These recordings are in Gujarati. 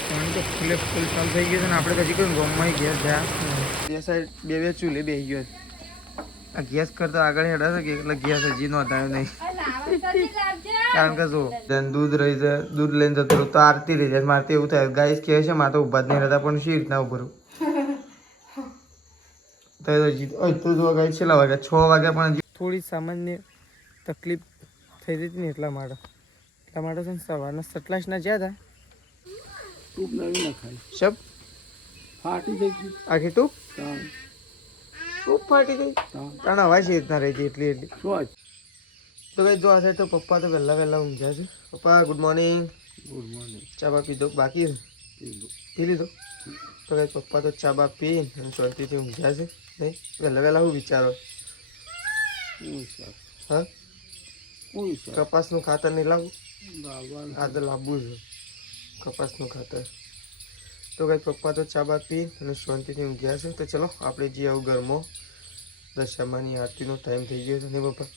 પાણી તો ફૂલે ફૂલ ચાલુ થઈ ગયું છે ને આપણે કદી કોઈ ગામમાં ઘેર થયા બે સાઈડ બે ચૂલે બેસી ગયો આ ગેસ કરતા આગળ હેડા છે કે એટલે ગેસ હજી નોંધાયો નહીં કારણ કે જો દૂધ રહી જાય દૂધ લઈને જતો રહું તો આરતી રહી જાય મારતી એવું થાય ગાઈસ કહે છે મારે તો ઊભા જ નહીં રહેતા પણ શી રીતના ઉભું તો જો ગાઈ છેલ્લા વાગ્યા 6 વાગ્યા પણ થોડી સામાન્ય તકલીફ થઈ હતી ને એટલા માટે છે ને સવારના સટલાસના જ્યાં હતા ટૂપ નવી ના ખાય શબ ફાટી થઈ ગઈ આખી ટૂપ ફાટી ગઈ કારણ અવાજ એ રીતના રહી ગઈ એટલી તો કઈ જો આ સાઈડ તો પપ્પા તો વહેલા ઊંઘ્યા છે પપ્પા ગુડ મોર્નિંગ ચા બા પીધો બાકી પી લીધો તો કઈ પપ્પા તો ચા બા પી અને શાંતિથી ઊંઘ્યા છે નહીં વહેલા હું વિચારો હા કપાસનું ખાતર નહીં લાવું આ તો લાવવું છે કપાસનું ખાતર તો કઈ પપ્પા તો ચા બા પી અને શાંતિથી ઊંઘ્યા છે તો ચલો આપણે જે આવું ઘરમાં દશામાની આરતીનો ટાઈમ થઈ ગયો છે ને પપ્પા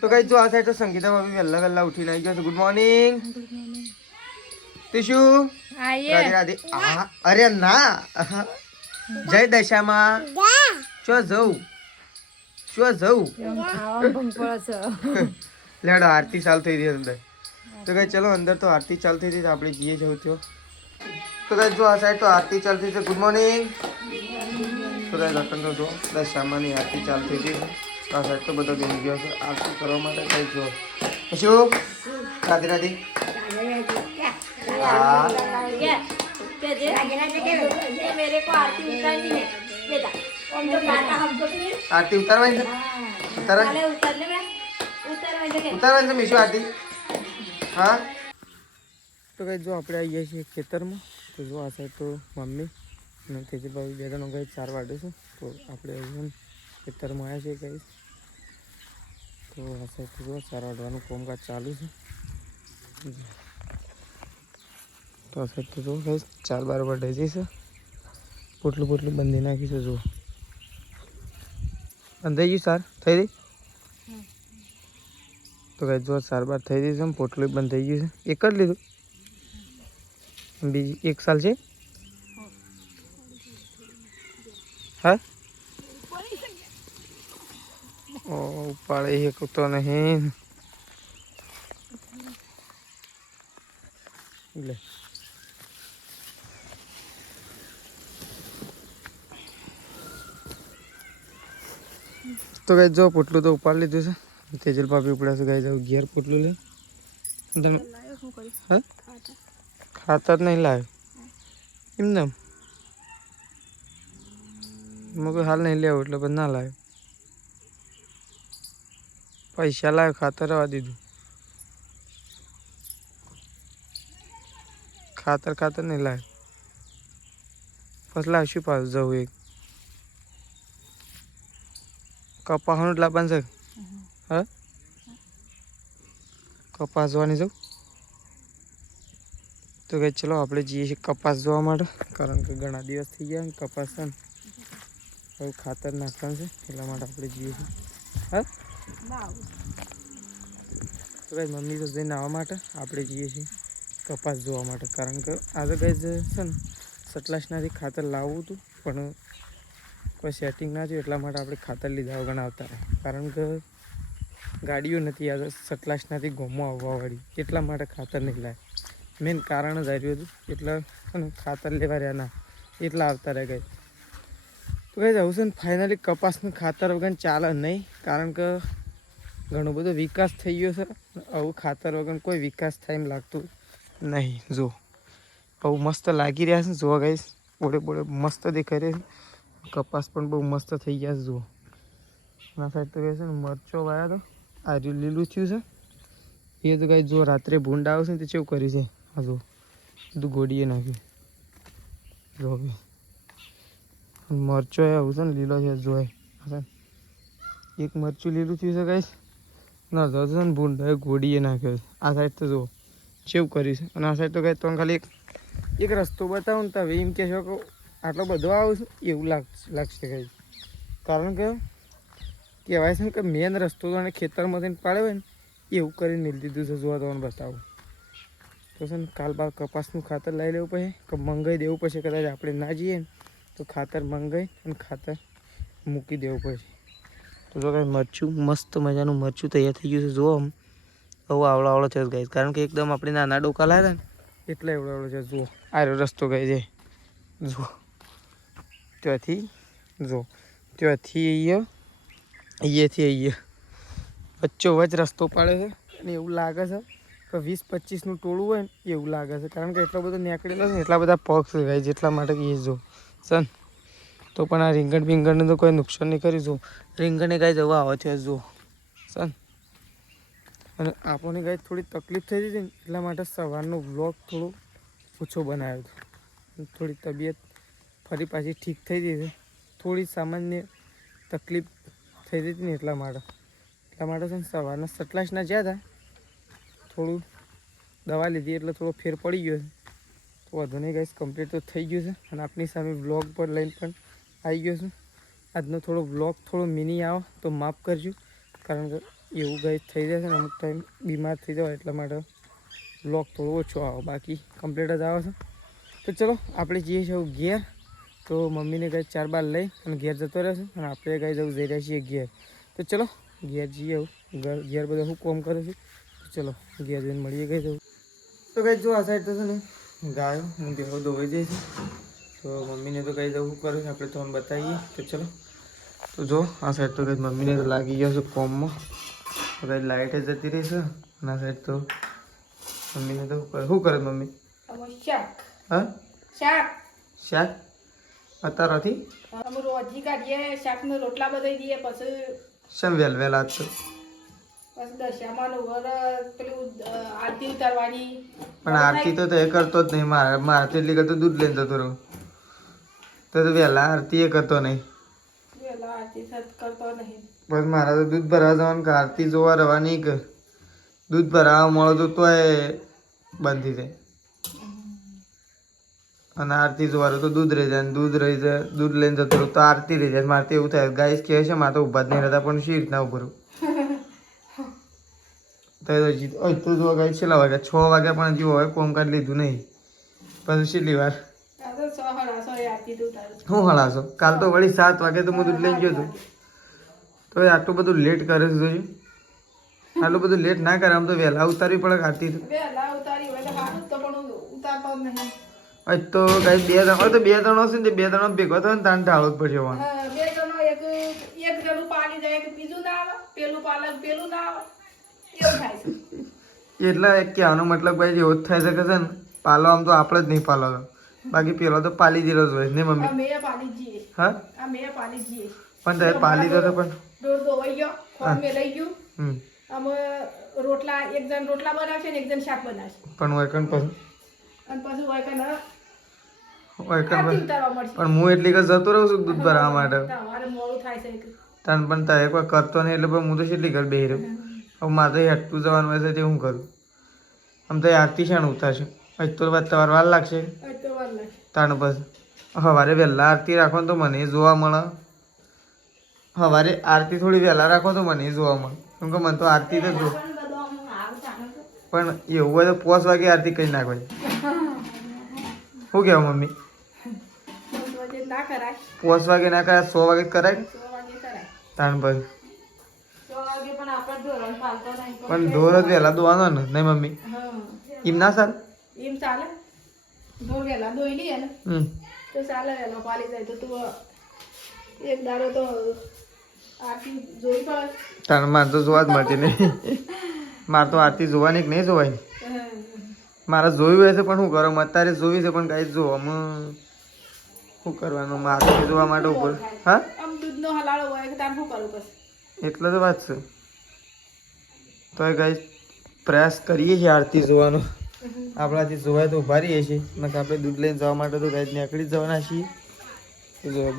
તો કઈ જો આ સાઈડ તો સંગીતા ભાભી વહેલા ઉઠીને આવી ગયો છે ગુડ મોર્નિંગ ટીશુ રાધે રાધે અરે ના જય દશામાં શું જવું લેડો આરતી ચાલુ થઈ રહી અંદર તો કઈ ચલો અંદર તો આરતી ચાલુ થઈ રહી આપણે જઈએ જવું તો કઈ જો આ સાઈડ તો આરતી ચાલુ થઈ છે ગુડ મોર્નિંગ તો કઈ રતન તો જો દશામાની આરતી ચાલુ થઈ ગઈ આ સાઈડ તો બધો બેસી ગયો છે આરતી કરવા માટે કઈ જો શું રાધે રાધે आरती उतारवायचं उतारवायचं मीशू आरती हाँ तो कहीं जो આપણે આવીએ છીએ ખેતરમાં તો જો આ સાઈડ તો મમ્મી અને તેથી ભાઈ બે ત્રણ ગાય 4 વાગે છે તો આપણે ખેતરમાં આવ્યા છીએ કઈ તો આ સાઈડ તો જો 4 વાગવાનું કામકાજ ચાલુ છે તો આ સાઈડ તો જો કઈ 4 12 વાગે જઈશે પોટલું બંધી નાખીશું જો બંધાઈ ગયું સાર થઈ ગઈ તો કઈ જો 4 12 થઈ ગઈ છે પોટલું બંધ થઈ ગયું છે એક જ લીધું બીજી 1 સાલ છે હા ઓ ઉપાડે એક તો નહીં લે તો કઈ જો પોટલું તો ઉપાડ લીધું છે તેજલ ભાભી ઉપડ્યા છે કઈ જાવ ઘેર પોટલું લે હા ખાતર નહીં લાવ્યો એમને કોઈ હાલ નહીં લેવું એટલે પણ ના લાવ્યો પૈસા લાવ્યો ખાતર આવવા દીધું ખાતર નહીં લાવ્યો પછી લાવશું પાછું જવું એક કપાસનું જ લાવવાનું છે હા કપાસ જોવાની જવું તો કઈ ચલો આપણે જઈએ છીએ કપાસ જોવા માટે કારણ કે ઘણા દિવસ થઈ ગયા ને કપાસ છે ને હવે ખાતર નાખવાનું છે એટલા માટે આપણે જઈએ છીએ હા તો કઈ મમ્મી તો જઈને આવવા માટે આપણે જઈએ છીએ કપાસ જોવા માટે કારણ કે આજે કઈ છે ને સટલાસનાથી ખાતર લાવવું હતું પણ કોઈ સેટિંગ ના થયું એટલા માટે આપણે ખાતર લીધા વગર આવતા રહ્યા કારણ કે ગાડીઓ નથી આજે સટલાસનાથી ગોમો આવવાવાળી એટલા માટે ખાતર નહીં લાવે મેન કારણ જ આવ્યું હતું એટલે ખાતર લેવા રહ્યા ના એટલા આવતા રહ્યા ગઈ તો કઈ જવું છે ને ફાઇનલી કપાસનું ખાતર વગર ચાલે નહીં કારણ કે ઘણો બધો વિકાસ થઈ ગયો છે આવું ખાતર વગર કોઈ વિકાસ થાય એમ લાગતું નહીં જો બહુ મસ્ત લાગી રહ્યા છે જોવા ગઈશ બોડે મસ્ત દેખાઈ રહ્યા છે કપાસ પણ બહુ મસ્ત થઈ ગયા છે જુઓ આ સાઈડ તો કહે છે ને મરચો વાયા તો આ લીલું થયું છે એ તો કાંઈ જો રાત્રે ભૂંડ આવશે ને તે કેવું કર્યું છે આ જો બધું ગોળીએ નાખ્યું જો મરચો એ આવું છે ને લીલો છે જોય એક મરચું લીલું થયું છે કાંઈ ના જતો ને ભૂંડ ગોળીએ નાખ્યો છે આ સાઈડ તો જુઓ કેવું કર્યું છે અને આ સાઈડ તો કાંઈ તો ખાલી એક રસ્તો બતાવું ને તો હવે એમ કહેશો કે આટલો બધો આવું છે એવું લાગશે કંઈ કારણ કે કહેવાય છે ને કે મેન રસ્તો તો ખેતરમાંથી પાડ્યો હોય ને એવું કરીને મિલ દીધું છે જોવા તમને બતાવું તો છે ને કાલ બાર કપાસનું ખાતર લઈ લેવું પડે કે મંગાવી દેવું પડશે. કદાચ આપણે ના જઈએ ને તો ખાતર મંગાવી અને ખાતર મૂકી દેવું પડશે. તો જો કાંઈ મરચું મસ્ત મજાનું મરચું તૈયાર થઈ ગયું છે. જુઓ આમ હવે આવડો છે ગાઈસ, કારણ કે એકદમ આપણે નાના ડોકા લાવ્યા ને એટલે એવડો છે. જુઓ આ રસ્તો ગઈ છે, જુઓ ત્યાંથી, જો ત્યાંથી અહીંયાથી અહીંયા વચ્ચો વચ્ચ રસ્તો પાડે છે. અને એવું લાગે છે કે 20-25નું ટોળું હોય ને એવું લાગે છે, કારણ કે એટલો બધો નીકળેલો છે ને એટલા બધા પગ છે ગાઈસ, જેટલા માટે એ જો સન. તો પણ આ રીંગણ બિંગણને તો કોઈ નુકસાન નહીં કરીશું. રીંગણે ગાય જવા આવે છે જો સન. અને આપણને ગાય થોડી તકલીફ થઈ હતી ને એટલા માટે સવારનો વ્લોગ થોડો ઓછો બનાવ્યો હતો. થોડી તબિયત ફરી પાછી ઠીક થઈ ગઈ છે, થોડી સામાન્ય તકલીફ થઈ હતી ને એટલા માટે છે ને સવારના સટલાસના જ્યાં હતા થોડું દવા લીધી એટલે થોડો ફેર પડી ગયો છે. તો વધુ નહીં ગાઈસ, કમ્પ્લીટ તો થઈ ગયું છે. અને આપણી સામે વ્લોગ પર લઈને પણ આવી ગયો છું. આજનો થોડો વ્લોગ થોડો મિની આવે તો માફ કરજો, કારણ કે એવું ગાઈસ થઈ જાય છે ને અમુક ટાઈમ બીમાર થઈ જવાય એટલા માટે વ્લોગ થોડો ઓછો આવે, બાકી કમ્પ્લીટ જ આવે છે. તો ચલો આપણે જઈએ છીએ ઘેર. તો મમ્મીને ગાય 4 બાર લઈ અને ઘેર જતો રહેશે અને આપણે ગાય જવું જઈ રહ્યા છીએ ઘેર. તો ચલો ઘેર જઈએ. ઘેર બધા શું કોમ કરે છે, ચલો ઘેર જઈને મળીએ ગઈ જવું. તો ગાય જો આ સાઈડ તો છે ને ગાયો હું બેહો ધોવાઈ જાય છે. તો મમ્મીને તો કહી દઉં શું કરે છે આપણે તમને બતાવીએ. તો ચલો. તો જો આ સાઈડ તો કંઈ મમ્મીને તો લાગી ગયો છે કોમમાં. તો કંઈ લાઇટ જ જતી રહી છે. અને આ સાઈડ તો મમ્મીને તો શું કરે મમ્મી? હા શાક અત્યારથી રોજી કાઢીએ, શાકનો રોટલા બનાવી દઈએ, પછી શેમ વેલ આજ તો દશામાં પેલું આરતી ઉતારવાની. પણ આરતી તો એ કરતો જ નહીં. મારે તો એટલી કરતો દૂધ લઈને જતો રહું. તો વહેલા આરતી એ કરતો નહીં. વહેલા આરતી કરતો નહીં. બસ મારા તો દૂધ ભરાવા જવાનું કે આરતી જોવા રહેવાની કે દૂધ ભરાવા મળે તો તોય બંધ થઈ જાય. અને આરતી જોવાનું તો દૂધ રહી જાય, દૂધ રહી જાય, દૂધ લઈને જતો રહું તો આરતી રહી જાય. મારે તો એવું થાય. ગાઈસ કહે છે મારે તો ઊભા જ નહીં રહેતા, પણ શી રીતના ઉભું રહું? તો જો ગાઈસ છેલ્લા વાગ્યા 6 વાગ્યા પણ હજી હવે કોમકાજ લીધું નહીં. પછી છેલ્લી વાર હું હળાશો. કાલ તો વળી 7 વાગે તો હું દૂધ લઈને ગયો હતો. તો આટલું બધું લેટ કરે છે જોયું. આટલું બધું લેટ ના કરે. આમ તો વહેલા ઉતારવી પડે આરતી તો. તો ગાઈસ 2 જણ હોય તો 2 જણ હશે ને 2 જણ ભેગો થયો ને તાન ઢાળો જ પડશે. એટલે કહેવાનો મતલબ ભાઈ એવો જ થાય છે કે છે ને પાલો આમ તો આપણે જ નહીં પાલો, બાકી પેલો તો પાલી જેલો જ હોય ને મમ્મી. હા પણ તે પાલી દો તો પણ રોટલા એક જણ રોટલા બનાવશે ને એક જણ શાક બનાવશે. પણ વૈકણ પછી પણ હું એટલી કે જતો રહું છું દૂધ ભરાવા માટે. તન પણ તારે કોઈ કરતો નહીં એટલે હું તો કેટલી ઘર બેહી રહ્યો. હવે મારે તો હેઠતું જવાનું હોય છે તે હું કરું? આમ તો આરતી શાણ ઉતારશે તો તમારે વાર લાગશે. તાણ પછી સવારે વહેલા આરતી રાખો તો મને જોવા મળે. સવારે આરતી થોડી વહેલા રાખો તો મને જોવા મળે, કેમ કે મને તો આરતી તો જો. પણ એવું હોય તો 5 વાગે આરતી કરી નાખો. શું કહેવા મમ્મી? 5 વાગે ના કરાય, 6 વાગે કરાય. તાણ પછી પણ ઢોર જ વહેલા દોવાનો ને નહીં મમ્મી? એમ ના ચાલે? એમ ચાલે. ઢોર વહેલા દોઈ લઈએ ને તો ચાલે. વહેલો પાલી જાય તો તું એક દાડો તો આરતી જોઈ પડે. તાણ મારે તો જોવા જ મળતી નહીં. મારે તો આરતી જોવાની કે નહીં જોવાય. મારે જોયું હોય છે પણ શું કરો અત્યારે જોવી છે પણ કાંઈ જો અમે શું કરવાનું આરતી જોવા માટે ઉપર. હા દૂધનો હલાળો હોય કે તાર શું કરું બસ એટલે તો વાત છે. તો એ ગાઈસ પ્રયાસ કરીએ છીએ આરતી જોવાનો. આપણાથી જોવાય તો ઉભા રહીએ છીએ, નકર આપણે દૂધ લઈને જવા માટે તો ગાઈસ નીકળી જ જવાના છીએ.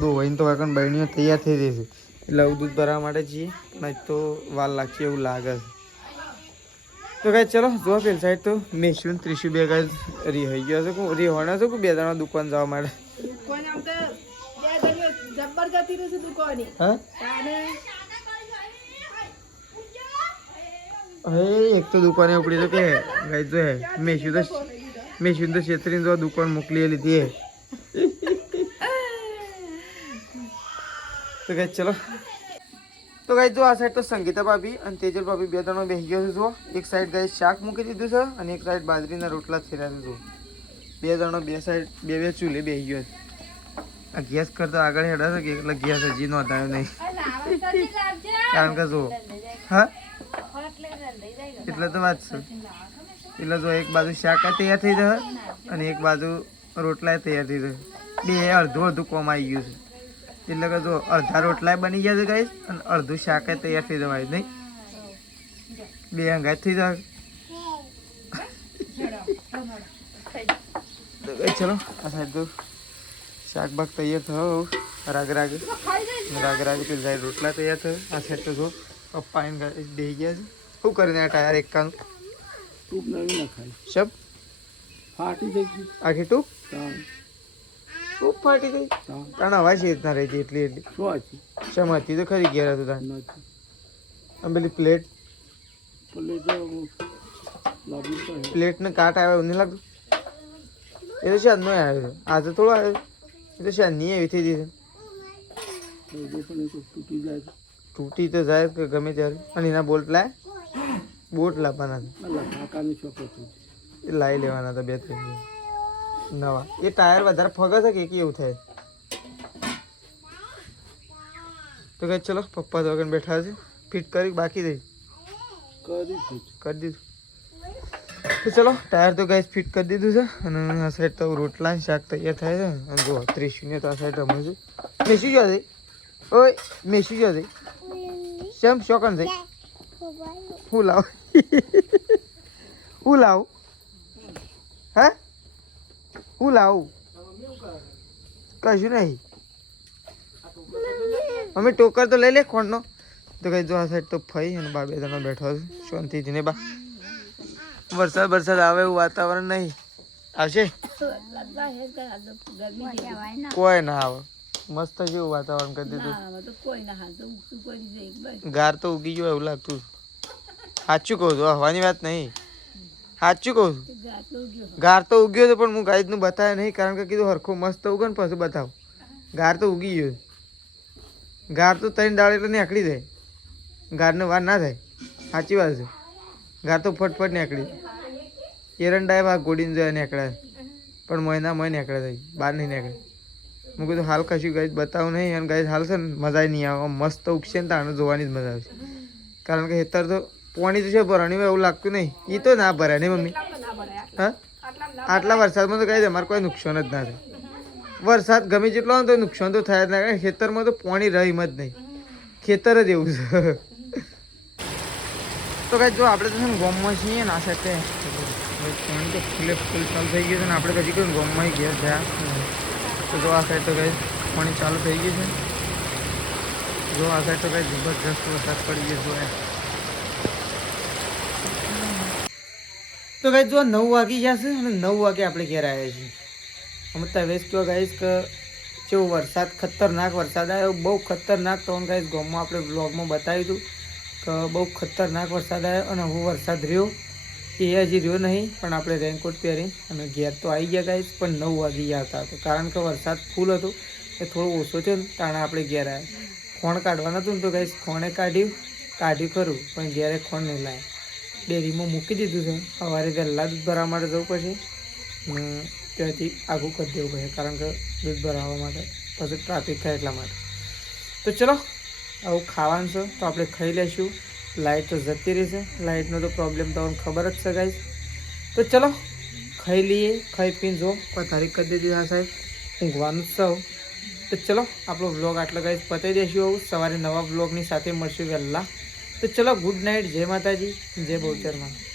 દોવાઈને તો કાંઈ બહેણીઓ તૈયાર થઈ જશે એટલે આવું દૂધ ભરવા માટે છીએ, નહીં તો વાર લાગશે એવું લાગે છે. તો ગાઈસ ચલો જો પેલી સાઈડ તો મેશું ત્રીસું 2 ગાઈસ રહી ગયો છે. રીહોણા છે કે 2 જણા દુકાન જવા માટે. હે એક તો દુકાને ઉપડી તો કે ગઈ જો હે મેશું તો છેતરીને જો દુકાન મોકલી લીધી હે તો ગઈ ચલો તો ગઈ જો આ સાઈડ તો સંગીતા ભાભી અને તેજલ ભાભી બે ત્રણ બેસી ગયો છે જો એક સાઈડ ગઈ શાક મૂકી દીધું છે અને એક સાઈડ બાજરીના રોટલા થેર્યા છે જો બે જણો બે સાઈડ બે ચૂલે બેસી ગયો છે આ ગેસ કરતા આગળ હેડા છે કે એટલે ગેસ હજી નોંધાયો નહીં કારણ કે જો હા એટલે તો વાત છે એટલે જો એક બાજુ શાક તૈયાર થઈ જશે અને એક બાજુ રોટલા તૈયાર થઈ જશે બે અડધું કોમ આવી ગયું છે એટલે કે જો અડધા રોટલા બની ગયા છે ગાઈસ અને અડધું શાક તૈયાર થઈ જવાય નહીં બે અંગાત થઈ જાય ચલો આ સાઈડ તો શાક બાગ તૈયાર થયો રાગ રાગ તો જાય રોટલા તૈયાર થયો આ સાઈડ તો જો પપ્પા એને દઈ ગયા છે શું કરીને આ ટાયર એક કામ ટૂંક નવી નખાય શબ ફાટી થઈ ગઈ આખી ટૂંક ફાટી ગઈ તાણ અવાજ એ રીતના રહી હતી એટલી શું હતી શમ હતી તો ખરી ગયા હતું તાણ નથી આમ પેલી પ્લેટ પ્લેટને કાટ આવે એવું નહીં લાગતું એ તો શાદ નો આવ્યો છે આજે થોડો આવ્યો એ તો શાદ નહીં એવી થઈ જશે તૂટી જાય તૂટી તો જાય કે ગમે ત્યારે અને એના બોલ્ટ લાય બોટ લાવવાના કાકાની ચોકો છે એ લાવી લેવાના હતા બે ત્રણ નવા એ ટાયર વધારે ફગે છે કે એવું થાય તો કઈ ચલો પપ્પા તો આગળ બેઠા છે ફિટ કરી બાકી દઈ કરી દીધું તો ચલો ટાયર તો ગાઈસ ફિટ કરી દીધું છે અને આ સાઈડ તો રોટલા શાક તૈયાર થાય છે અને જો 30 તો આ સાઈડ રમે છે મેસી જો છે ઓય મેસી જો છે શેમ શોકન છે હું લાવ હે હું લાવું કશું નહીં અમે ટોકર તો લઈ લે ખોંડનો તો કઈ જો આ સાઈડ તો ફઈ અને બા બે જણા બેઠો છે શાંતિથી ને બા વરસાદ આવે એવું વાતાવરણ નહીં આવશે કોઈ ના આવે મસ્ત જેવું વાતાવરણ કરી દીધું ગાર તો ઉગી ગયો એવું લાગતું સાચું કહું છું હવાની વાત નહીં સાચું કહું છું ગાર તો ઉગ્યો હતો પણ હું ગાઈડનું બતાવ્યો નહીં કારણ કે કીધું હરખું મસ્ત ઉગે ને પછી બતાવ ગાર તો ઉગી ગયો ગાર તો 3 દાડે એટલે નીકળી જાય ગારને વાર ના થાય સાચી વાત છે ગાર તો ફટફટ નીકળી એરંડાએ ભાગ ગોડીને જાય નીકળે પણ મહિનામાં નીકળે થાય બહાર નહીં નીકળે હું કીધું હાલ કશું ગાઈડ બતાવું નહીં અને ગાઈડ હાલ છે ને મજા નહીં આવે મસ્ત ઉગશે ને તાણે જોવાની જ મજા આવશે કારણ કે હેતર તો પાણી તો છે ભરાણી એવું લાગતું નહીં એ તો ના ભરાય નહીં મમ્મી હા આટલા વરસાદમાં તો કાંઈ અમારે કોઈ નુકસાન જ ના થાય વરસાદ ગમે જેટલો હોય તો નુકસાન તો થાય જ ના કારણ ખેતરમાં તો પાણી રહીમ જ નહીં ખેતર જ એવું છે તો કાંઈ જો આપણે તો છે ને ગોમમાં છીએ ને આ સાથે પાણી તો ફૂલે ફૂલ ચાલુ થઈ ગયું છે ને આપણે કદી કોઈ ગોમમાં ગયા થયા તો જો આ સાઈડ તો કાંઈ પાણી ચાલુ થઈ ગયું છે જો આ સાઈડ તો કાંઈ જબરજસ્ત વરસાદ પડી ગયો છે તો ગાઈસ જો 9 વાગી જશે અને 9 વાગે આપણે ઘેર આવ્યા છીએ અમે તવેશ કયો ગાઈસ કે જેવો વરસાદ ખતરનાક વરસાદ આવ્યો બહુ ખતરનાક તો ગાઈસ ગામમાં આપણે બ્લોગમાં બતાવ્યું હતું કે બહુ ખતરનાક વરસાદ આવ્યો અને હું વરસાદ રહ્યો એ હજી રહ્યો નહીં પણ આપણે રેનકોટ પહેરી અને ઘેર તો આવી ગયા ગાઈસ પણ 9 વાગી ગયા હતા તો કારણ કે વરસાદ ફૂલ હતો એ થોડો ઓછો થયો ને તાણે આપણે ઘેર આવ્યા ખોણ કાઢવાનું હતું ને તો ગાઈસ ખોણે કાઢ્યું ખરું પણ ઘેરે ખોણ નહીં લાવ્યા ડેરીમાં મૂકી દીધું છે સવારે વહેલા દૂધ ભરવા માટે જવું પડશે ત્યાંથી આગું કરી દેવું પડશે કારણ કે દૂધ ભરાવવા માટે પછી ટ્રાફિક થાય એટલા માટે તો ચલો આવું ખાવાનું છે તો આપણે ખાઈ લઈશું લાઇટ તો જતી રહેશે લાઇટનો તો પ્રોબ્લેમ તો ખબર જ છે ગાઈસ તો ચલો ખાઈ લઈએ ખાઈ પીને જો કોઈ તારીખ કરી દીધી હા સાહેબ ઊંઘવાનું જ સૌ તો ચલો આપણો વ્લોગ આટલો ગાઈસ પતાવી દઈશું આવું સવારે નવા વ્લોગની સાથે મળશું વહેલા તો ચલો ગુડ નાઇટ જય માતાજી જય બહુચરમાં